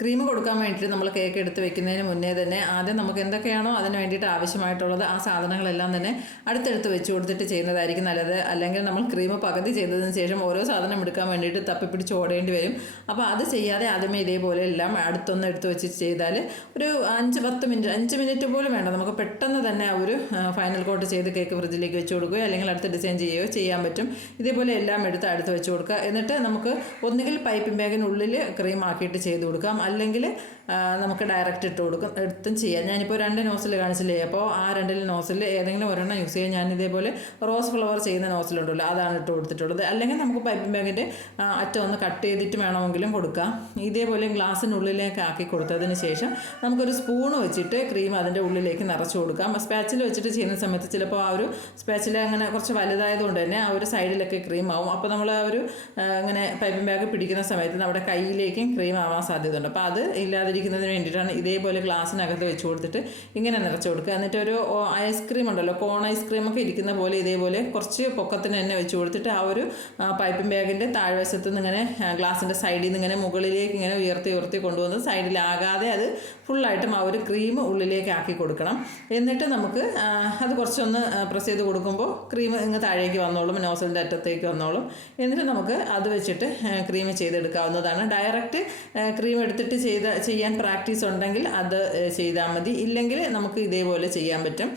Cream കൊടുക്കാൻ വേണ്ടിയിട്ട് നമ്മൾ കേക്ക് എടുത്ത് വെക്കുന്നതിന് മുന്നേ തന്നെ ആദ്യം നമുക്ക് എന്തൊക്കെയാണോ അതിന് വേണ്ടിയിട്ട് ആവശ്യമായിട്ടുള്ളത് ആ സാധനങ്ങളെല്ലാം തന്നെ അടുത്തെടുത്ത് വെച്ച് കൊടുത്തിട്ട് ചെയ്യുന്നതായിരിക്കും നല്ലത്. അല്ലെങ്കിൽ നമ്മൾ ക്രീം പകുതി ചെയ്തതിന് ശേഷം ഓരോ സാധനം എടുക്കാൻ വേണ്ടിയിട്ട് തപ്പിപ്പിടിച്ച് ഓടേണ്ടി വരും. അപ്പോൾ അത് ചെയ്യാതെ ആദ്യമേ ഇതേപോലെ എല്ലാം അടുത്തൊന്ന് എടുത്ത് വെച്ച് ചെയ്താൽ ഒരു അഞ്ച് പത്ത് മിനിറ്റ് അഞ്ച് മിനിറ്റ് പോലും വേണ്ട. നമുക്ക് പെട്ടെന്ന് തന്നെ ഒരു ഫൈനൽ കോട്ട് ചെയ്ത് കേക്ക് ഫ്രിഡ്ജിലേക്ക് വെച്ച് കൊടുക്കുകയോ അല്ലെങ്കിൽ അടുത്ത ഡിസൈൻ ചെയ്യുകയോ ചെയ്യാൻ പറ്റും. ഇതേപോലെ എല്ലാം എടുത്ത് അടുത്ത് വെച്ച് കൊടുക്കുക. എന്നിട്ട് നമുക്ക് ഒന്നുകിൽ പൈപ്പിംഗ് ബാഗിനുള്ളിൽ ക്രീം ആക്കിയിട്ട് ചെയ്ത് കൊടുക്കാം. അല്ലെങ്കിൽ നമുക്ക് ഡയറക്റ്റ് ഇട്ട് കൊടുക്കും എടുത്തും ചെയ്യാം. ഞാനിപ്പോൾ രണ്ട് നോസിൽ കാണിച്ചില്ലേ? അപ്പോൾ ആ രണ്ടിൽ നോസിൽ ഏതെങ്കിലും ഒരെണ്ണം യൂസ് ചെയ്യാം. ഞാൻ ഇതേപോലെ റോസ് ഫ്ലവർ ചെയ്യുന്ന നോസിലുണ്ടല്ലോ അതാണ് ഇട്ട് കൊടുത്തിട്ടുള്ളത്. അല്ലെങ്കിൽ നമുക്ക് പൈപ്പിംഗ് ബാഗിന്റെ അറ്റം ഒന്ന് കട്ട് ചെയ്തിട്ട് വേണമെങ്കിലും കൊടുക്കാം. ഇതേപോലെ ഗ്ലാസ്സിനുള്ളിലേക്ക് ആക്കി കൊടുത്തതിന് ശേഷം നമുക്കൊരു സ്പൂൺ വെച്ചിട്ട് ക്രീം അതിന്റെ ഉള്ളിലേക്ക് നിറച്ച് കൊടുക്കാം. സ്പാച്ചിൽ വെച്ചിട്ട് ചെയ്യുന്ന സമയത്ത് ചിലപ്പോൾ ആ ഒരു സ്പാച്ചിൽ അങ്ങനെ കുറച്ച് വലുതായതുകൊണ്ട് തന്നെ ആ ഒരു സൈഡിലൊക്കെ ക്രീം ആവും. അപ്പോൾ നമ്മൾ ആ ഒരു ഇങ്ങനെ പൈപ്പിംഗ് ബാഗ് പിടിക്കുന്ന സമയത്ത് നമ്മുടെ കയ്യിലേക്കും ക്രീം ആവാൻ സാധ്യതയുണ്ട്. അപ്പോൾ അത് ഇല്ലാതിരിക്കുന്നതിന് വേണ്ടിയിട്ടാണ് ഇതേപോലെ ഗ്ലാസ്സിനകത്ത് വെച്ച് കൊടുത്തിട്ട് ഇങ്ങനെ നിറച്ച് കൊടുക്കുക. എന്നിട്ട് ഒരു ഐസ്ക്രീം ഉണ്ടല്ലോ കോൺ ഐസ്ക്രീം ഒക്കെ ഇരിക്കുന്ന പോലെ ഇതേപോലെ കുറച്ച് പൊക്കത്തിന് തന്നെ വെച്ച് കൊടുത്തിട്ട് ആ ഒരു പൈപ്പിംഗ് ബാഗിന്റെ താഴ്വശത്ത് നിന്ന് ഇങ്ങനെ ഗ്ലാസിന്റെ സൈഡിൽ നിന്ന് ഇങ്ങനെ മുകളിലേക്ക് ഇങ്ങനെ ഉയർത്തി ഉയർത്തി കൊണ്ടുവന്ന് സൈഡിലാകാതെ അത് ഫുള്ളായിട്ടും ആ ഒരു ക്രീം ഉള്ളിലേക്ക് ആക്കി കൊടുക്കണം. എന്നിട്ട് നമുക്ക് അത് കുറച്ചൊന്ന് പ്രസ് ചെയ്ത് കൊടുക്കുമ്പോൾ ക്രീം ഇങ്ങ് താഴേക്ക് വന്നോളും നോസലിന്റെ അറ്റത്തേക്ക് വന്നോളും. എന്നിട്ട് നമുക്ക് അത് വെച്ചിട്ട് ക്രീം ചെയ്തെടുക്കാവുന്നതാണ്. ഡയറക്റ്റ് ക്രീം എടുത്തിട്ട് ചെയ്ത ചെയ്യാൻ പ്രാക്ടീസ് ഉണ്ടെങ്കിൽ അത് ചെയ്താൽ മതി. ഇല്ലെങ്കിൽ നമുക്ക് ഇതേപോലെ ചെയ്യാൻ പറ്റും.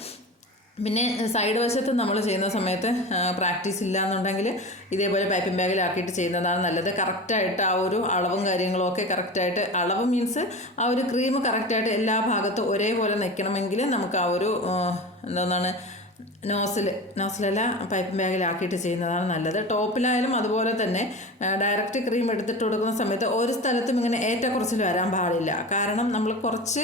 പിന്നെ സൈഡ് വശത്ത് നമ്മൾ ചെയ്യുന്ന സമയത്ത് പ്രാക്ടീസ് ഇല്ല എന്നുണ്ടെങ്കിൽ ഇതേപോലെ പൈപ്പിംഗ് ബാഗിലാക്കിയിട്ട് ചെയ്യുന്നതാണ് നല്ലത്. കറക്റ്റായിട്ട് ആ ഒരു അളവും കാര്യങ്ങളൊക്കെ കറക്റ്റായിട്ട് അളവ് മീൻസ് ആ ഒരു ക്രീം കറക്റ്റായിട്ട് എല്ലാ ഭാഗത്തും ഒരേപോലെ നിൽക്കണമെങ്കിൽ നമുക്ക് ആ ഒരു എന്താണ് നോസിൽ നോസിലല്ല പൈപ്പിംഗ് ബാഗിലാക്കിയിട്ട് ചെയ്യുന്നതാണ് നല്ലത്. ടോപ്പിലായാലും അതുപോലെ തന്നെ ഡയറക്റ്റ് ക്രീം എടുത്തിട്ട് കൊടുക്കുന്ന സമയത്ത് ഒരു സ്ഥലത്തും ഇങ്ങനെ ഏറ്റക്കുറച്ചിൽ വരാൻ പാടില്ല. കാരണം നമ്മൾ കുറച്ച്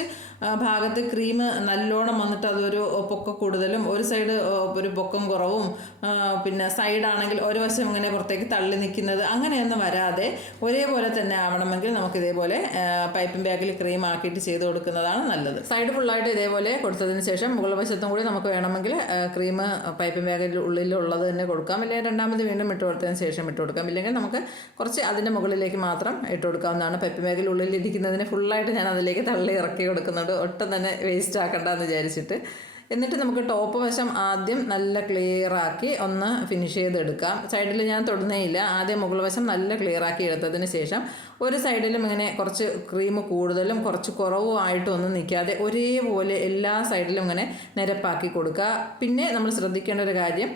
ഭാഗത്ത് ക്രീം നല്ലോണം വന്നിട്ട് അതൊരു പൊക്ക കൂടുതലും. ഒരു സൈഡ് ഒരു പൊക്കം കുറവും. പിന്നെ സൈഡാണെങ്കിൽ ഒരു വശം ഇങ്ങനെ പുറത്തേക്ക് തള്ളി നിൽക്കുന്നത് അങ്ങനെയൊന്നും വരാതെ ഒരേപോലെ തന്നെ ആവണമെങ്കിൽ നമുക്ക് ഇതേപോലെ പൈപ്പിംഗ് ബാഗിൽ ക്രീം ആക്കിയിട്ട് ചെയ്ത് കൊടുക്കുന്നതാണ് നല്ലത്. സൈഡ് ഫുള്ളായിട്ട് ഇതേപോലെ കൊടുത്തതിന് ശേഷം മുകൾ വശത്തും കൂടി നമുക്ക് വേണമെങ്കിൽ ക്രീം പൈപ്പിംഗ് ബാഗിൽ ഉള്ളിലുള്ളത് തന്നെ കൊടുക്കാം. അല്ലെങ്കിൽ രണ്ടാമത് വീണ്ടും ഇട്ട് കൊടുത്തതിന് ശേഷം ഇട്ട് കൊടുക്കാം. ഇല്ലെങ്കിൽ നമുക്ക് കുറച്ച് അതിന്റെ മുകളിലേക്ക് മാത്രം ഇട്ട് കൊടുക്കാവുന്നതാണ്. പൈപ്പിംഗ് ബാഗിൽ ഉള്ളിൽ ഇരിക്കുന്നതിന് ഫുള്ളായിട്ട് ഞാൻ അതിലേക്ക് തള്ളി ഇറക്കി കൊടുക്കുന്നുണ്ട് ഒട്ടും തന്നെ വേസ്റ്റ് ആക്കണ്ട എന്ന് വിചാരിച്ചിട്ട്. എന്നിട്ട് നമുക്ക് ടോപ്പ് വശം ആദ്യം നല്ല ക്ലിയർ ആക്കി ഒന്ന് ഫിനിഷ് ചെയ്തെടുക്കാം. സൈഡിൽ ഞാൻ തൊടുന്നേയില്ല. ആദ്യം മുകൾ വശം നല്ല ക്ലിയർ ആക്കി എടുത്തതിന് ശേഷം ഒരു സൈഡിലും ഇങ്ങനെ കുറച്ച് ക്രീം കൂടുതലും കുറച്ച് കുറവും ആയിട്ടും ഒന്നും നിൽക്കാതെ ഒരേപോലെ എല്ലാ സൈഡിലും ഇങ്ങനെ നിരപ്പാക്കി കൊടുക്കുക. പിന്നെ നമ്മൾ ശ്രദ്ധിക്കേണ്ട ഒരു കാര്യം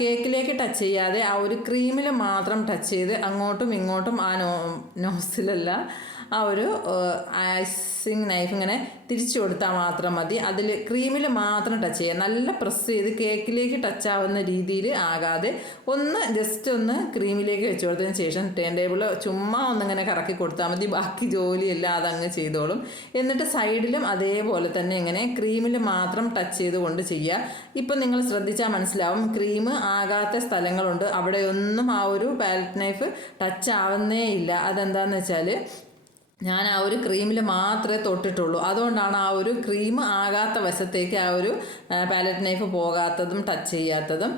കേക്കിലേക്ക് ടച്ച് ചെയ്യാതെ ആ ഒരു ക്രീമിൽ മാത്രം ടച്ച് ചെയ്ത് അങ്ങോട്ടും ഇങ്ങോട്ടും ആ നോ നോസിലല്ല ആ ഒരു ഐസിങ് നൈഫ് ഇങ്ങനെ തിരിച്ചു കൊടുത്താൽ മാത്രം മതി. അതിൽ ക്രീമിൽ മാത്രം ടച്ച് ചെയ്യുക. നല്ല പ്രസ് ചെയ്ത് കേക്കിലേക്ക് ടച്ച് ആവുന്ന രീതിയിൽ ആകാതെ ഒന്ന് ജസ്റ്റ് ഒന്ന് ക്രീമിലേക്ക് വെച്ച് കൊടുത്തതിന് ശേഷം ടേൺ ടേബിൾ ചുമ്മാ ഒന്നിങ്ങനെ കറക്കി കൊടുത്താൽ മതി. ബാക്കി ജോലിയെല്ലാം അതങ്ങ് ചെയ്തോളും. എന്നിട്ട് സൈഡിലും അതേപോലെ തന്നെ ഇങ്ങനെ ക്രീമിൽ മാത്രം ടച്ച് ചെയ്തുകൊണ്ട് ചെയ്യുക. ഇപ്പം നിങ്ങൾ ശ്രദ്ധിച്ചാൽ മനസ്സിലാവും. ക്രീം ആകാത്ത സ്ഥലങ്ങളുണ്ട്. അവിടെയൊന്നും ആ ഒരു പാലറ്റ് നൈഫ് ടച്ച് ആവുന്നേ ഇല്ല. അതെന്താണെന്ന് വെച്ചാൽ ഞാൻ ആ ഒരു ക്രീമിൽ മാത്രമേ തൊട്ടിട്ടുള്ളൂ. അതുകൊണ്ടാണ് ആ ഒരു ക്രീം ആകാത്ത വശത്തേക്ക് ആ ഒരു പാലറ്റ് നൈഫ് പോകാത്തതും ടച്ച് ചെയ്യാത്തതും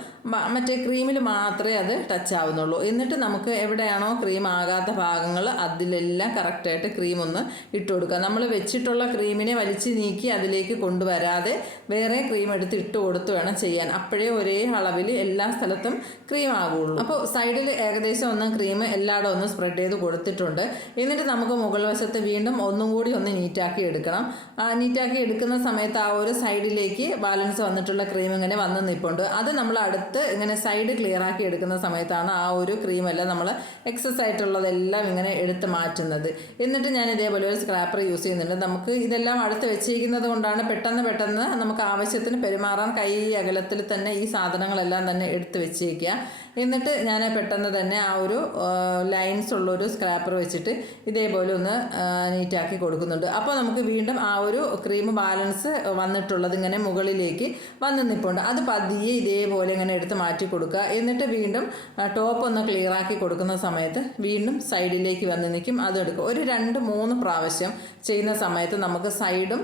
മറ്റേ ക്രീമിൽ മാത്രമേ അത് ടച്ച് ആവുന്നുള്ളൂ. എന്നിട്ട് നമുക്ക് എവിടെയാണോ ക്രീം ആകാത്ത ഭാഗങ്ങൾ അതിലെല്ലാം കറക്റ്റായിട്ട് ക്രീം ഒന്ന് ഇട്ട് കൊടുക്കുക. നമ്മൾ വെച്ചിട്ടുള്ള ക്രീമിനെ വലിച്ച് നീക്കി അതിലേക്ക് കൊണ്ടുവരാതെ വേറെ ക്രീം എടുത്ത് ഇട്ട് കൊടുത്ത് വേണം ചെയ്യാൻ. അപ്പോഴേ ഒരേ അളവിൽ എല്ലാ സ്ഥലത്തും ക്രീം ആകുള്ളൂ അപ്പോൾ സൈഡിൽ ഏകദേശം ഒന്ന് ക്രീം എല്ലായിടം ഒന്ന് സ്പ്രെഡ് ചെയ്ത് കൊടുത്തിട്ടുണ്ട്. എന്നിട്ട് നമുക്ക് മുകൾ വശത്ത് വീണ്ടും ഒന്നും കൂടി ഒന്ന് നീറ്റാക്കി എടുക്കണം. ആ നീറ്റാക്കി എടുക്കുന്ന സമയത്ത് ആ ഒരു സൈഡിലേക്ക് ബാലൻസ് വന്നിട്ടുള്ള ക്രീം ഇങ്ങനെ വന്ന് നിൽപ്പുണ്ട് അത് നമ്മൾ അടുത്ത് ഇങ്ങനെ സൈഡ് ക്ലിയർ ആക്കി എടുക്കുന്ന സമയത്താണ് ആ ഒരു ക്രീമെല്ലാം നമ്മൾ എക്സസ് ആയിട്ടുള്ളതെല്ലാം ഇങ്ങനെ എടുത്ത് മാറ്റുന്നത്. എന്നിട്ട് ഞാൻ ഇതേപോലെ ഒരു സ്ക്രാപ്പർ യൂസ് ചെയ്യുന്നുണ്ട്. നമുക്ക് ഇതെല്ലാം അടുത്ത് വെച്ചിരിക്കുന്നത് കൊണ്ടാണ് പെട്ടെന്ന് പെട്ടെന്ന് നമുക്ക് ആവശ്യത്തിന് പെരുമാറാൻ കൈ അകലത്തിൽ തന്നെ ഈ സാധനങ്ങളെല്ലാം തന്നെ എടുത്ത് വെച്ചേക്കുക. എന്നിട്ട് ഞാൻ പെട്ടെന്ന് തന്നെ ആ ഒരു ലൈൻസ് ഉള്ള ഒരു സ്ക്രാപ്പർ വെച്ചിട്ട് ഇതേപോലെ ഒന്ന് നീറ്റാക്കി കൊടുക്കുന്നുണ്ട്. അപ്പോൾ നമുക്ക് വീണ്ടും ആ ഒരു ക്രീം ബാലൻസ് വന്നിട്ടുള്ളത് ഇങ്ങനെ മുകളിലേക്ക് വന്ന് നിൽപ്പുണ്ട് അത് പതിയെ ഇതേപോലെ ഇങ്ങനെ എടുത്ത് മാറ്റി കൊടുക്കുക. എന്നിട്ട് വീണ്ടും ടോപ്പ് ഒന്ന് ക്ലിയർ ആക്കി കൊടുക്കുന്ന സമയത്ത് വീണ്ടും സൈഡിലേക്ക് വന്ന് നിൽക്കും അതെടുക്കുക ഒരു രണ്ട് മൂന്ന് പ്രാവശ്യം ചെയ്യുന്ന സമയത്ത് നമുക്ക് സൈഡും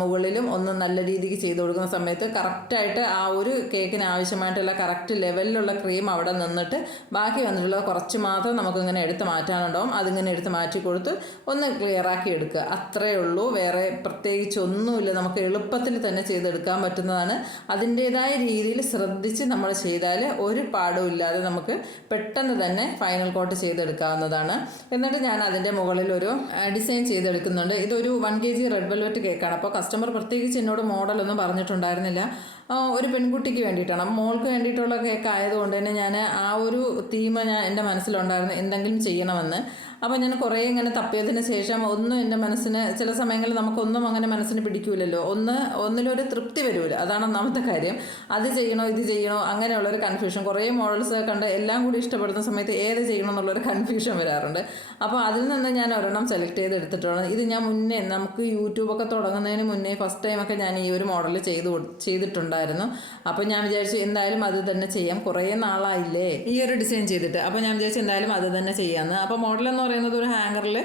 മുകളിലും ഒന്ന് നല്ല രീതിക്ക് ചെയ്ത് കൊടുക്കുന്ന സമയത്ത് കറക്റ്റായിട്ട് ആ ഒരു കേക്കിന് ആവശ്യമായിട്ടുള്ള കറക്റ്റ് ലെവലിലുള്ള ക്രീം അവിടെ അവിടെ നിന്നിട്ട് ബാക്കി വന്നിട്ടുള്ളത് കുറച്ച് മാത്രം നമുക്കിങ്ങനെ എടുത്ത് മാറ്റാനുണ്ടാവും. അതിങ്ങനെ എടുത്ത് മാറ്റി കൊടുത്ത് ഒന്ന് ക്ലിയറാക്കി എടുക്കുക. അത്രയേ ഉള്ളൂ. വേറെ പ്രത്യേകിച്ച് ഒന്നുമില്ല. നമുക്ക് എളുപ്പത്തിൽ തന്നെ ചെയ്തെടുക്കാൻ പറ്റുന്നതാണ്. അതിന്റേതായ രീതിയിൽ ശ്രദ്ധിച്ച് നമ്മൾ ചെയ്താൽ ഒരു പാടും ഇല്ലാതെ നമുക്ക് പെട്ടെന്ന് തന്നെ ഫൈനൽ കോട്ട് ചെയ്തെടുക്കാവുന്നതാണ്. എന്നിട്ട് ഞാൻ അതിന്റെ മുകളിൽ ഒരു ഡിസൈൻ ചെയ്തെടുക്കുന്നുണ്ട്. ഇതൊരു one K G red velvet കേക്കാണ് അപ്പോൾ കസ്റ്റമർ പ്രത്യേകിച്ച് എന്നോട് മോഡലൊന്നും പറഞ്ഞിട്ടുണ്ടായിരുന്നില്ല. ഒരു പെൺകുട്ടിക്ക് വേണ്ടിയിട്ടാണ്. മോൾക്ക് വേണ്ടിയിട്ടുള്ള കേക്ക് ആയതുകൊണ്ട് തന്നെ ഞാൻ ആ ഒരു തീമ ഞാൻ എന്റെ മനസ്സിലുണ്ടായിരുന്നു എന്തെങ്കിലും ചെയ്യണമെന്ന്. അപ്പോൾ ഞാൻ കുറേ ഇങ്ങനെ തപ്പിയതിന് ശേഷം ഒന്നും എന്റെ മനസ്സിന് ചില സമയങ്ങളിൽ നമുക്കൊന്നും അങ്ങനെ മനസ്സിന് പിടിക്കൂലല്ലോ. ഒന്ന് ഒന്നിലൊരു തൃപ്തി വരൂല. അതാണ് ഒന്നാമത്തെ കാര്യം. അത് ചെയ്യണോ ഇത് ചെയ്യണോ അങ്ങനെയുള്ളൊരു കൺഫ്യൂഷൻ കുറേ മോഡൽസ് കണ്ട് എല്ലാം കൂടി ഇഷ്ടപ്പെടുന്ന സമയത്ത് ഏത് ചെയ്യണം എന്നുള്ളൊരു കൺഫ്യൂഷൻ വരാറുണ്ട്. അപ്പോൾ അതിൽ നിന്ന് ഞാൻ ഒരെണ്ണം സെലക്ട് ചെയ്ത് ഇത് ഞാൻ മുന്നേ നമുക്ക് യൂട്യൂബൊക്കെ തുടങ്ങുന്നതിന് മുന്നേ ഫസ്റ്റ് ടൈമൊക്കെ ഞാൻ ഈ ഒരു മോഡൽ ചെയ്ത് ചെയ്തിട്ടുണ്ടായിരുന്നു. അപ്പോൾ ഞാൻ വിചാരിച്ചു എന്തായാലും അത് തന്നെ ചെയ്യാം. കുറേ നാളായില്ലേ? ഈ ഒരു ഡിസൈൻ ചെയ്തിട്ട്. അപ്പോൾ ഞാൻ വിചാരിച്ചു എന്തായാലും അത് തന്നെ ചെയ്യാമെന്ന് അപ്പോൾ മോഡൽ എന്ന് പറയുന്നത് ഒരു ഹാങ്കറിൽ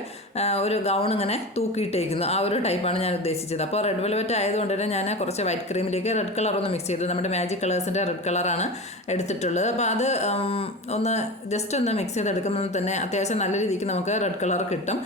ഒരു ഗൗൺ ഇങ്ങനെ തൂക്കിയിട്ടേക്കുന്നു. ആ ഒരു ടൈപ്പാണ് ഞാൻ ഉദ്ദേശിച്ചത്. അപ്പോൾ റെഡ് വെൽവെറ്റ് ആയതുകൊണ്ട് തന്നെ ഞാൻ കുറച്ച് വൈറ്റ് ക്രീമിലേക്ക് റെഡ് കളർ ഒന്ന് മിക്സ് ചെയ്തു. നമ്മുടെ മാജിക് കളേഴ്സിന്റെ റെഡ് കളറാണ് എടുത്തിട്ടുള്ളത്. അപ്പോൾ അത് ഒന്ന് ജസ്റ്റ് ഒന്ന് മിക്സ് ചെയ്തെടുക്കുമ്പോൾ തന്നെ അത്യാവശ്യം നല്ല രീതിക്ക് നമുക്ക് റെഡ് കളർ കിട്ടും.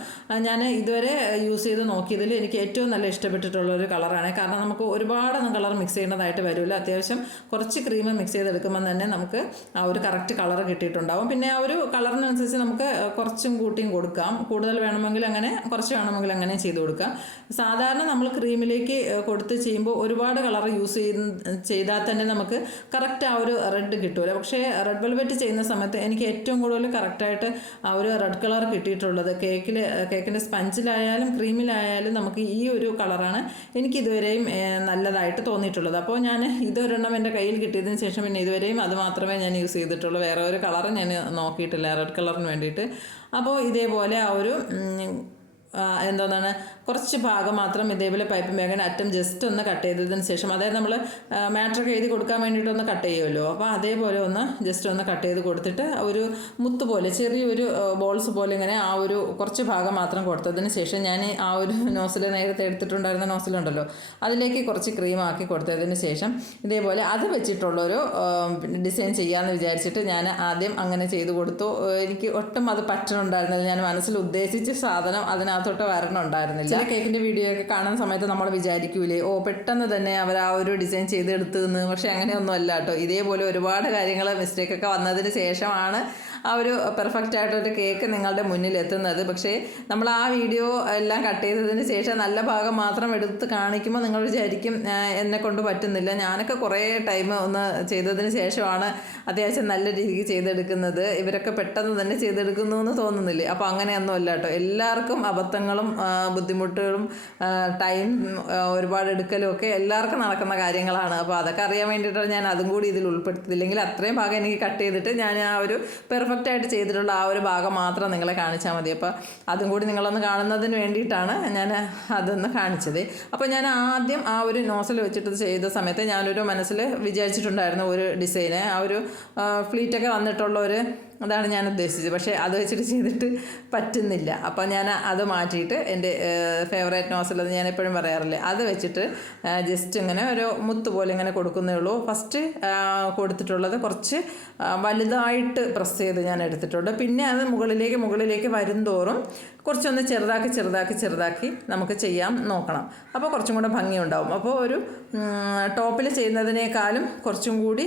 ഞാൻ ഇതുവരെ യൂസ് ചെയ്ത് നോക്കിയതിൽ എനിക്ക് ഏറ്റവും നല്ല ഇഷ്ടപ്പെട്ടിട്ടുള്ള ഒരു കളറാണ് കാരണം നമുക്ക് ഒരുപാടൊന്നും കളർ മിക്സ് ചെയ്യേണ്ടതായിട്ട് വരില്ല. അത്യാവശ്യം കുറച്ച് ക്രീം മിക്സ് ചെയ്തെടുക്കുമ്പോൾ തന്നെ നമുക്ക് ആ ഒരു കറക്റ്റ് കളർ കിട്ടിയിട്ടുണ്ടാവും. പിന്നെ ആ ഒരു കളറിനനുസരിച്ച് നമുക്ക് കുറച്ചും കൂട്ടിയും കൊടുക്കാം. കൂടുതൽ വേണമെങ്കിൽ അങ്ങനെ കുറച്ച് വേണമെങ്കിൽ അങ്ങനെ ചെയ്ത് കൊടുക്കാം. സാധാരണ നമ്മൾ ക്രീമിലേക്ക് കൊടുത്ത് ചെയ്യുമ്പോൾ ഒരുപാട് കളർ യൂസ് ചെയ്താൽ തന്നെ നമുക്ക് കറക്റ്റ് ആ ഒരു റെഡ് കിട്ടൂല. പക്ഷേ റെഡ് വെൽവെറ്റ് ചെയ്യുന്ന സമയത്ത് എനിക്ക് ഏറ്റവും കൂടുതൽ കറക്റ്റായിട്ട് ആ ഒരു റെഡ് കളർ കിട്ടിയിട്ടുള്ളത് കേക്കിൽ കേക്കിന്റെ സ്പഞ്ചിലായാലും ക്രീമിലായാലും നമുക്ക് ഈ ഒരു കളറാണ് എനിക്ക് ഇതുവരെയും നല്ലതായിട്ട് തോന്നിയിട്ടുള്ളത്. അപ്പോൾ ഞാൻ ഇതൊരെണ്ണം എന്റെ കയ്യിൽ കിട്ടിയതിന് ശേഷം പിന്നെ ഇതുവരെയും അത് മാത്രമേ ഞാൻ യൂസ് ചെയ്തിട്ടുള്ളൂ. വേറെ ഒരു കളർ ഞാൻ നോക്കിയിട്ടില്ല. റെഡ് കളറിന് വേണ്ടിയിട്ട്. അപ്പോൾ ഇതേപോലെ ആ ഒരു എന്തോന്നാണ്? കുറച്ച് ഭാഗം മാത്രം ഇതേപോലെ പൈപ്പ് മേഖല അറ്റം ജസ്റ്റ് ഒന്ന് കട്ട് ചെയ്തതിന് ശേഷം അതായത് നമ്മൾ മാറ്ററൊക്കെ എഴുതി കൊടുക്കാൻ വേണ്ടിയിട്ടൊന്ന് കട്ട് ചെയ്യുമല്ലോ. അപ്പോൾ അതേപോലെ ഒന്ന് ജസ്റ്റ് ഒന്ന് കട്ട് ചെയ്ത് കൊടുത്തിട്ട് ഒരു മുത്ത് പോലെ ചെറിയൊരു ബോൾസ് പോലെ ഇങ്ങനെ ആ ഒരു കുറച്ച് ഭാഗം മാത്രം കൊടുത്തതിന് ശേഷം ഞാൻ ആ ഒരു നോസിൽ നേരത്തെ എടുത്തിട്ടുണ്ടായിരുന്ന നോസിലുണ്ടല്ലോ അതിലേക്ക് കുറച്ച് ക്രീം ആക്കി കൊടുത്തതിന് ശേഷം ഇതേപോലെ അത് വെച്ചിട്ടുള്ളൊരു ഡിസൈൻ ചെയ്യാമെന്ന് വിചാരിച്ചിട്ട് ഞാൻ ആദ്യം അങ്ങനെ ചെയ്ത് കൊടുത്തു. എനിക്ക് ഒട്ടും അത് പറ്റണുണ്ടായിരുന്നില്ല. ഞാൻ മനസ്സിൽ ഉദ്ദേശിച്ച് സാധനം അതിനകത്തോട്ട് വരണുണ്ടായിരുന്നില്ല. കേക്കിന്റെ വീഡിയോ ഒക്കെ കാണുന്ന സമയത്ത് നമ്മൾ വിചാരിക്കൂലേ ഓ പെട്ടെന്ന് തന്നെ അവർ ആ ഒരു ഡിസൈൻ ചെയ്തെടുത്തു എന്ന് പക്ഷെ അങ്ങനെയൊന്നും അല്ല കേട്ടോ. ഇതേപോലെ ഒരുപാട് കാര്യങ്ങൾ മിസ്റ്റേക്ക് ഒക്കെ വന്നതിന് ശേഷമാണ് ആ ഒരു പെർഫെക്റ്റ് ആയിട്ടൊരു കേക്ക് നിങ്ങളുടെ മുന്നിൽ എത്തുന്നത്. പക്ഷേ നമ്മൾ ആ വീഡിയോ എല്ലാം കട്ട് ചെയ്തതിന് ശേഷം നല്ല ഭാഗം മാത്രം എടുത്ത് കാണിക്കുമ്പോൾ നിങ്ങൾ വിചാരിക്കും "ആ, എന്നെ കൊണ്ട് പറ്റുന്നില്ല. ഞാനൊക്കെ കുറേ ടൈം ഒന്ന് ചെയ്തതിന് ശേഷമാണ് അത്യാവശ്യം നല്ല രീതിക്ക് ചെയ്തെടുക്കുന്നത്. ഇവരൊക്കെ പെട്ടെന്ന് തന്നെ ചെയ്തെടുക്കുന്നു എന്ന് തോന്നുന്നില്ലേ? അപ്പോൾ അങ്ങനെയൊന്നും അല്ല കേട്ടോ എല്ലാവർക്കും അബദ്ധങ്ങളും ബുദ്ധിമുട്ടുകളും ടൈം ഒരുപാട് എടുക്കലും ഒക്കെ എല്ലാവർക്കും നടക്കുന്ന കാര്യങ്ങളാണ്. അപ്പോൾ അതൊക്കെ അറിയാൻ വേണ്ടിയിട്ടാണ് ഞാൻ അതും കൂടി ഇതിൽ ഉൾപ്പെടുത്തിയില്ലെങ്കിൽ അത്രയും ഭാഗം എനിക്ക് കട്ട് ചെയ്തിട്ട് ഞാൻ ആ ഒരു പെർഫെക്റ്റ് ആയിട്ട് ചെയ്തിട്ടുള്ള ആ ഒരു ഭാഗം മാത്രം നിങ്ങളെ കാണിച്ചാൽ മതി. അപ്പോൾ അതും കൂടി നിങ്ങളൊന്ന് കാണുന്നതിന് വേണ്ടിയിട്ടാണ് ഞാൻ അതൊന്ന് കാണിച്ചത്. അപ്പോൾ ഞാൻ ആദ്യം ആ ഒരു നോസൽ വെച്ചിട്ട് ചെയ്ത സമയത്ത് ഞാനൊരു മനസ്സിൽ വിചാരിച്ചിട്ടുണ്ടായിരുന്നു ഒരു ഡിസൈന് ആ ഒരു ഫ്ലീറ്റൊക്കെ വന്നിട്ടുള്ള ഒരു അതാണ് ഞാൻ ഉദ്ദേശിച്ചത്. പക്ഷേ അത് വെച്ചിട്ട് ചെയ്തിട്ട് പറ്റുന്നില്ല. അപ്പോൾ ഞാൻ അത് മാറ്റിയിട്ട് എന്റെ ഫേവറേറ്റ് നോസൽ അത് ഞാൻ എപ്പോഴും പറയാറില്ലേ അത് വെച്ചിട്ട് ജസ്റ്റ് ഇങ്ങനെ ഒരു മുത്ത് പോലെ ഇങ്ങനെ കൊടുക്കുന്നേ ഉള്ളൂ. ഫസ്റ്റ് കൊടുത്തിട്ടുള്ളത് കുറച്ച് വലുതായിട്ട് പ്രസ് ചെയ്ത് ഞാൻ എടുത്തിട്ടുണ്ട്. പിന്നെ അത് മുകളിലേക്ക് മുകളിലേക്ക് വരും തോറും കുറച്ചൊന്ന് ചെറുതാക്കി ചെറുതാക്കി ചെറുതാക്കി നമുക്ക് ചെയ്യാൻ നോക്കണം. അപ്പോൾ കുറച്ചും കൂടെ ഭംഗിയുണ്ടാവും. അപ്പോൾ ഒരു ടോപ്പിൽ ചെയ്യുന്നതിനേക്കാളും കുറച്ചും കൂടി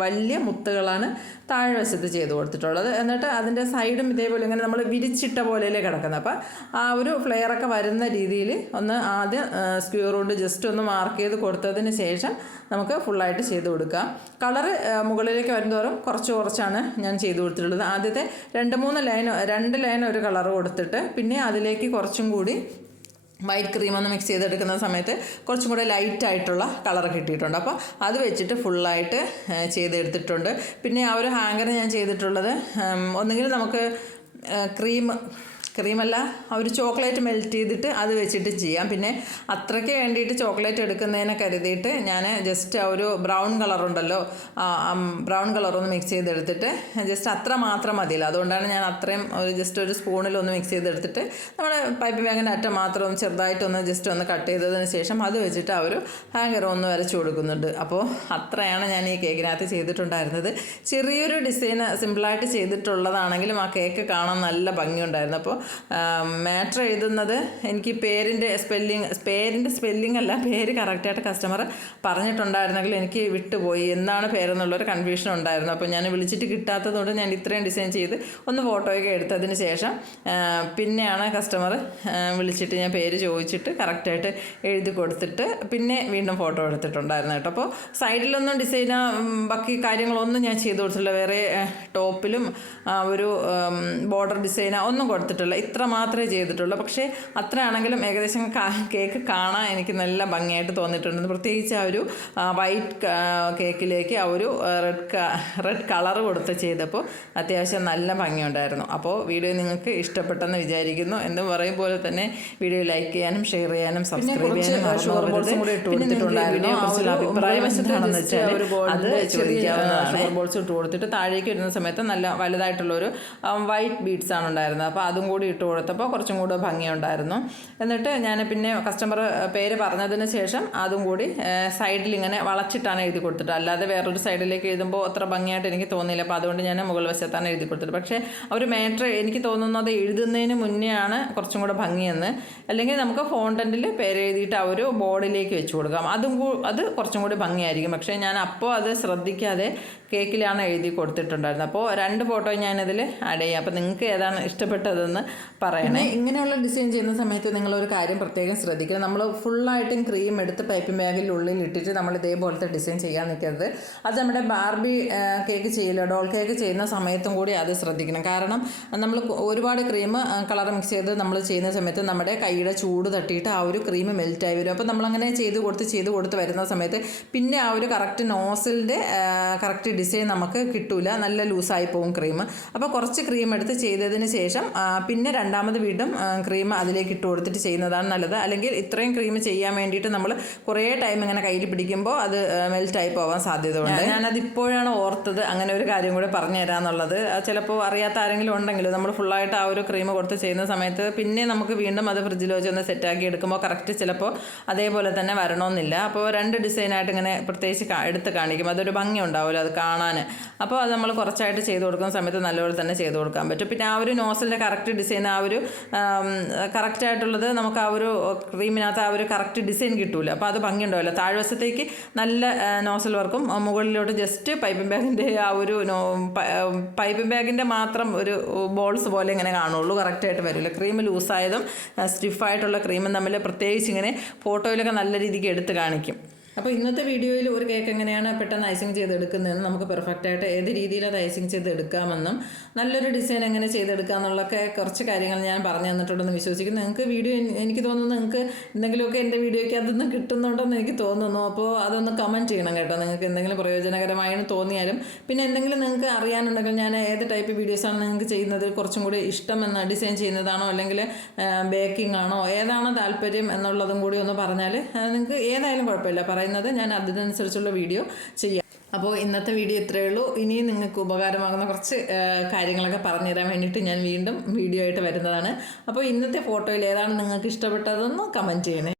വലിയ മുത്തുകളാണ് താഴെ വശത്ത് ചെയ്ത് കൊടുത്തിട്ടുള്ളത്. എന്നിട്ട് അതിന്റെ സൈഡും ഇതേപോലെ ഇങ്ങനെ നമ്മൾ വിരിച്ചിട്ട പോലെയല്ലേ കിടക്കുന്നത്. അപ്പോൾ ആ ഒരു ഫ്ലെയറൊക്കെ വരുന്ന രീതിയിൽ ഒന്ന് ആദ്യം സ്ക്യൂർ കൊണ്ട് ജസ്റ്റ് ഒന്ന് മാർക്ക് ചെയ്ത് കൊടുത്തതിന് ശേഷം നമുക്ക് ഫുള്ളായിട്ട് ചെയ്ത് കൊടുക്കാം. കളറ് മുകളിലേക്ക് വരുന്നതോറും കുറച്ച് കുറച്ചാണ് ഞാൻ ചെയ്ത് കൊടുത്തിട്ടുള്ളത്. ആദ്യത്തെ രണ്ട് മൂന്ന് ലൈൻ രണ്ട് ലൈൻ ഒരു കളർ കൊടുത്തിട്ട് പിന്നെ അതിലേക്ക് കുറച്ചും കൂടി വൈറ്റ് ക്രീം ഒന്ന് മിക്സ് ചെയ്തെടുക്കുന്ന സമയത്ത് കുറച്ചും കൂടെ ലൈറ്റ് ആയിട്ടുള്ള കളർ കിട്ടിയിട്ടുണ്ട്. അപ്പോൾ അത് വെച്ചിട്ട് ഫുള്ളായിട്ട് ചെയ്തെടുത്തിട്ടുണ്ട്. പിന്നെ ആ ഒരു ഹാങ്കർ ഞാൻ ചെയ്തിട്ടുള്ളത് ഒന്നുകിൽ നമുക്ക് ക്രീം ക്രീമല്ല ഒരു ചോക്ലേറ്റ് മെൽറ്റ് ചെയ്തിട്ട് അത് വെച്ചിട്ട് ചെയ്യാം. പിന്നെ അത്രയ്ക്ക് വേണ്ടിയിട്ട് ചോക്ലേറ്റ് എടുക്കുന്നതിനെ കരുതിയിട്ട് ഞാൻ ജസ്റ്റ് ആ ഒരു ബ്രൗൺ കളറുണ്ടല്ലോ ബ്രൗൺ കളറൊന്ന് മിക്സ് ചെയ്തെടുത്തിട്ട് ജസ്റ്റ് അത്ര മാത്രം മതിയില്ല. അതുകൊണ്ടാണ് ഞാൻ അത്രയും ഒരു ജസ്റ്റ് ഒരു സ്പൂണിലൊന്ന് മിക്സ് ചെയ്തെടുത്തിട്ട് നമ്മുടെ പൈപ്പ് ബാങ്കിന്റെ അറ്റം മാത്രം ഒന്ന് ചെറുതായിട്ടൊന്ന് ജസ്റ്റ് ഒന്ന് കട്ട് ചെയ്തതിന് ശേഷം അത് വെച്ചിട്ട് ആ ഒരു ഹാങ്കർ ഒന്ന് വരച്ചു കൊടുക്കുന്നുണ്ട്. അപ്പോൾ അത്രയാണ് ഞാൻ ഈ കേക്കിനകത്ത് ചെയ്തിട്ടുണ്ടായിരുന്നത്. ചെറിയൊരു ഡിസൈൻ സിമ്പിളായിട്ട് ചെയ്തിട്ടുള്ളതാണെങ്കിലും ആ കേക്ക് കാണാൻ നല്ല ഭംഗിയുണ്ടായിരുന്നു. അപ്പോൾ മാറ്റർ എഴുതുന്നത്. എനിക്ക് പേരിന്റെ സ്പെല്ലിങ് പേരിന്റെ സ്പെല്ലിംഗ് അല്ല പേര് കറക്റ്റായിട്ട് കസ്റ്റമർ പറഞ്ഞിട്ടുണ്ടായിരുന്നെങ്കിൽ എനിക്ക് വിട്ടുപോയി. എന്താണ് പേരെന്നുള്ളൊരു കൺഫ്യൂഷൻ ഉണ്ടായിരുന്നു അപ്പോൾ ഞാൻ വിളിച്ചിട്ട് കിട്ടാത്തതുകൊണ്ട് ഞാൻ ഇത്രയും ഡിസൈൻ ചെയ്ത് ഒന്ന് ഫോട്ടോയൊക്കെ എടുത്തതിന് ശേഷം പിന്നെയാണ് കസ്റ്റമർ വിളിച്ചിട്ട് ഞാൻ പേര് ചോദിച്ചിട്ട് കറക്റ്റായിട്ട് എഴുതി കൊടുത്തിട്ട് പിന്നെ വീണ്ടും ഫോട്ടോ എടുത്തിട്ടുണ്ടായിരുന്നു കേട്ടോ. അപ്പോൾ സൈഡിലൊന്നും ഡിസൈൻ ബാക്കി കാര്യങ്ങളൊന്നും ഞാൻ ചെയ്ത് കൊടുത്തിട്ടില്ല. വേറെ ടോപ്പിലും ഒരു ബോർഡർ ഡിസൈന ഒന്നും കൊടുത്തിട്ടില്ല. ഇത്ര മാത്രമേ ചെയ്തിട്ടുള്ളൂ. പക്ഷേ അത്രയാണെങ്കിലും ഏകദേശം കേക്ക് കാണാൻ എനിക്ക് നല്ല ഭംഗിയായിട്ട് തോന്നിയിട്ടുണ്ട്. പ്രത്യേകിച്ച് ആ ഒരു വൈറ്റ് കേക്കിലേക്ക് ആ ഒരു റെഡ് റെഡ് കളർ കൊടുത്ത് ചെയ്തപ്പോൾ അത്യാവശ്യം നല്ല ഭംഗിയുണ്ടായിരുന്നു. അപ്പോൾ വീഡിയോ നിങ്ങൾക്ക് ഇഷ്ടപ്പെട്ടെന്ന് വിചാരിക്കുന്നു. എന്ന് പറയും പോലെ തന്നെ വീഡിയോ ലൈക്ക് ചെയ്യാനും ഷെയർ ചെയ്യാനും സബ്സ്ക്രൈബ് ചെയ്യാനും ഷുഗർ ബോൾസും കൂടി ഇട്ട് കൊടുത്തിട്ടുണ്ടായിരുന്നു. അഭിപ്രായം എന്താണെന്ന് വെച്ചാൽ അത് ചോദിക്കാവുന്നതാണ്. ഷുഗർ ബോൾസ് ഇട്ട് കൊടുത്തിട്ട് താഴേക്ക് ഇടുന്ന സമയത്ത് നല്ല വലുതായിട്ടുള്ളൊരു വൈറ്റ് ബീഡ്സ് ആണ് ഉണ്ടായിരുന്നത്. അപ്പോൾ അതും കൂടി ഇട്ട് കൊടുത്തപ്പോൾ കുറച്ചും കൂടെ ഭംഗിയുണ്ടായിരുന്നു. എന്നിട്ട് ഞാൻ പിന്നെ കസ്റ്റമർ പേര് പറഞ്ഞതിന് ശേഷം അതും കൂടി സൈഡിൽ ഇങ്ങനെ വളച്ചിട്ടാണ് എഴുതി കൊടുത്തിട്ട്. അല്ലാതെ വേറൊരു സൈഡിലേക്ക് എഴുതുമ്പോൾ അത്ര ഭംഗിയായിട്ട് എനിക്ക് തോന്നിയില്ല. അപ്പോൾ അതുകൊണ്ട് ഞാൻ മുകൾ വശത്താണ് എഴുതി കൊടുത്തത്. പക്ഷേ അവർ മാറ്റർ എനിക്ക് തോന്നുന്നത് എഴുതുന്നതിന് മുന്നേ ആണ് കുറച്ചും കൂടെ ഭംഗിയെന്ന്. അല്ലെങ്കിൽ നമുക്ക് ഫോണ്ടന്റിൽ പേര് എഴുതിയിട്ട് ആ ഒരു ബോർഡിലേക്ക് വെച്ച് കൊടുക്കാം. അതും അത് കുറച്ചും കൂടി ഭംഗിയായിരിക്കും. പക്ഷേ ഞാൻ അപ്പോൾ അത് ശ്രദ്ധിക്കാതെ കേക്കിലാണ് എഴുതി കൊടുത്തിട്ടുണ്ടായിരുന്നത്. അപ്പോൾ രണ്ട് ഫോട്ടോ ഞാനിതിൽ ആഡ് ചെയ്യാം. അപ്പോൾ നിങ്ങൾക്ക് ഏതാണ് ഇഷ്ടപ്പെട്ടതെന്ന് പറയണേ. ഇങ്ങനെയുള്ള ഡിസൈൻ ചെയ്യുന്ന സമയത്ത് ഒരു കാര്യം പ്രത്യേകം ശ്രദ്ധിക്കണം. നമ്മൾ ഫുള്ളായിട്ടും ക്രീം എടുത്ത് പൈപ്പിംഗ് ബാഗിൽ ഉള്ളിൽ ഇട്ടിട്ട് നമ്മൾ ഇതേപോലത്തെ ഡിസൈൻ ചെയ്യാൻ നിൽക്കരുത് അത് നമ്മുടെ ബാർബി കേക്ക് ചെയ്യില്ല ഡോൾ കേക്ക് ചെയ്യുന്ന സമയത്തും കൂടി അത് ശ്രദ്ധിക്കണം. കാരണം നമ്മൾ ഒരുപാട് ക്രീം കളർ മിക്സ് ചെയ്ത് നമ്മൾ ചെയ്യുന്ന സമയത്ത് നമ്മുടെ കൈയുടെ ചൂട് തട്ടിയിട്ട് ആ ഒരു ക്രീം മെൽറ്റായി വരും. അപ്പോൾ നമ്മളങ്ങനെ ചെയ്ത് കൊടുത്ത് ചെയ്ത് കൊടുത്ത് വരുന്ന സമയത്ത് പിന്നെ ആ ഒരു കറക്റ്റ് നോസിലിന്റെ കറക്റ്റ് ഡിസൈൻ നമുക്ക് കിട്ടൂല. നല്ല ലൂസായി പോകും ക്രീം അപ്പോൾ കുറച്ച് ക്രീം എടുത്ത് ചെയ്തതിന് ശേഷം ആ, പിന്നെ രണ്ടാമത് വീണ്ടും ക്രീം അതിലേക്ക് ഇട്ട് കൊടുത്തിട്ട് ചെയ്യുന്നതാണ് നല്ലത്. അല്ലെങ്കിൽ ഇത്രയും ക്രീം ചെയ്യാൻ വേണ്ടിയിട്ട് നമ്മൾ കുറേ ടൈം ഇങ്ങനെ കയ്യിൽ പിടിക്കുമ്പോൾ അത് മെൽറ്റായി പോകാൻ സാധ്യതയുണ്ട്. ഞാനത് ഇപ്പോഴാണ് ഓർത്തത് അങ്ങനെ ഒരു കാര്യം കൂടെ പറഞ്ഞു തരാന്നുള്ളത്. അത് ചിലപ്പോൾ അറിയാത്ത ആരെങ്കിലും ഉണ്ടെങ്കിലും നമ്മൾ ഫുള്ളായിട്ട് ആ ഒരു ക്രീം കൊടുത്ത് ചെയ്യുന്ന സമയത്ത് പിന്നെ നമുക്ക് വീണ്ടും അത് ഫ്രിഡ്ജിൽ വെച്ച് ഒന്ന് സെറ്റാക്കി എടുക്കുമ്പോൾ കറക്റ്റ് ചിലപ്പോൾ അതേപോലെ തന്നെ വരണമെന്നില്ല. അപ്പോൾ രണ്ട് ഡിസൈനായിട്ട് ഇങ്ങനെ പ്രത്യേകിച്ച് എടുത്ത് കാണിക്കും അതൊരു ഭംഗി ഉണ്ടാവുമല്ലോ അത് കാണാൻ അപ്പോൾ അത് നമ്മൾ കുറച്ചായിട്ട് ചെയ്ത് കൊടുക്കുന്ന സമയത്ത് നല്ലപോലെ തന്നെ ചെയ്ത് കൊടുക്കാൻ പറ്റും. പിന്നെ ആ ഒരു നോസലിന്റെ കറക്റ്റ് ഡിസൈൻ ആ ഒരു കറക്റ്റ് ആയിട്ടുള്ളത് നമുക്ക് ആ ഒരു ക്രീമിനകത്ത് ആ ഒരു കറക്റ്റ് ഡിസൈൻ കിട്ടൂല. അപ്പോൾ അത് ഭംഗി ഉണ്ടാവില്ല താഴ്വശത്തേക്ക് നല്ല നോസൽ വർക്കും മുകളിലോട്ട് ജസ്റ്റ് പൈപ്പിംഗ് ബാഗിന്റെ ആ ഒരു പൈപ്പിംഗ് ബാഗിന്റെ മാത്രം ഒരു ബോൾസ് പോലെ ഇങ്ങനെ കാണുള്ളൂ. കറക്റ്റായിട്ട് വരില്ല. ക്രീം ലൂസായതും സ്റ്റിഫായിട്ടുള്ള ക്രീമും തമ്മിൽ പ്രത്യേകിച്ച് ഇങ്ങനെ ഫോട്ടോയിലൊക്കെ നല്ല രീതിക്ക് എടുത്ത് കാണിക്കും. അപ്പോൾ ഇന്നത്തെ വീഡിയോയിൽ ഒരു കേക്ക് എങ്ങനെയാണ് പെട്ടെന്ന് ഐസിങ് ചെയ്തെടുക്കുന്നതെന്ന് നമുക്ക് പെർഫെക്റ്റ് ആയിട്ട് ഏത് രീതിയിൽ അത് ഐസിങ് ചെയ്തെടുക്കാമെന്നും നല്ലൊരു ഡിസൈൻ എങ്ങനെ ചെയ്തെടുക്കാമെന്നുള്ളൊക്കെ കുറച്ച് കാര്യങ്ങൾ ഞാൻ പറഞ്ഞു തന്നിട്ടുണ്ടെന്ന് വിശ്വസിക്കുന്നു. നിങ്ങൾക്ക് വീഡിയോ എനിക്ക് തോന്നുന്നു നിങ്ങൾക്ക് എന്തെങ്കിലുമൊക്കെ എന്റെ വീഡിയോയ്ക്ക് അതൊന്ന് കിട്ടുന്നുണ്ടെന്ന് എനിക്ക് തോന്നുന്നു. അപ്പോൾ അതൊന്ന് കമന്റ് ചെയ്യണം കേട്ടോ. നിങ്ങൾക്ക് എന്തെങ്കിലും പ്രയോജനകരമായെന്ന് തോന്നിയാലും പിന്നെ എന്തെങ്കിലും നിങ്ങൾക്ക് അറിയാനുണ്ടെങ്കിൽ ഞാൻ ഏത് ടൈപ്പ് വീഡിയോസാണ് നിങ്ങൾക്ക് ചെയ്യുന്നത് കുറച്ചും കൂടി ഇഷ്ടമെന്ന് ഡിസൈൻ ചെയ്യുന്നതാണോ അല്ലെങ്കിൽ ബേക്കിംഗ് ആണോ ഏതാണോ താല്പര്യം എന്നുള്ളതും കൂടി ഒന്ന് പറഞ്ഞാൽ നിങ്ങൾക്ക് ഏതായാലും കുഴപ്പമില്ല. പറയുന്നത് ഞാൻ അതിനനുസരിച്ചുള്ള വീഡിയോ ചെയ്യാം. അപ്പോൾ ഇന്നത്തെ വീഡിയോ ഇത്രയേ ഉള്ളൂ. ഇനിയും നിങ്ങൾക്ക് ഉപകാരമാകുന്ന കുറച്ച് കാര്യങ്ങളൊക്കെ പറഞ്ഞു തരാൻ വേണ്ടിയിട്ട് ഞാൻ വീണ്ടും വീഡിയോ ആയിട്ട് വരുന്നതാണ്. അപ്പോൾ ഇന്നത്തെ ഫോട്ടോയിൽ ഏതാണ് നിങ്ങൾക്ക് ഇഷ്ടപ്പെട്ടതെന്ന് കമന്റ് ചെയ്യണേ.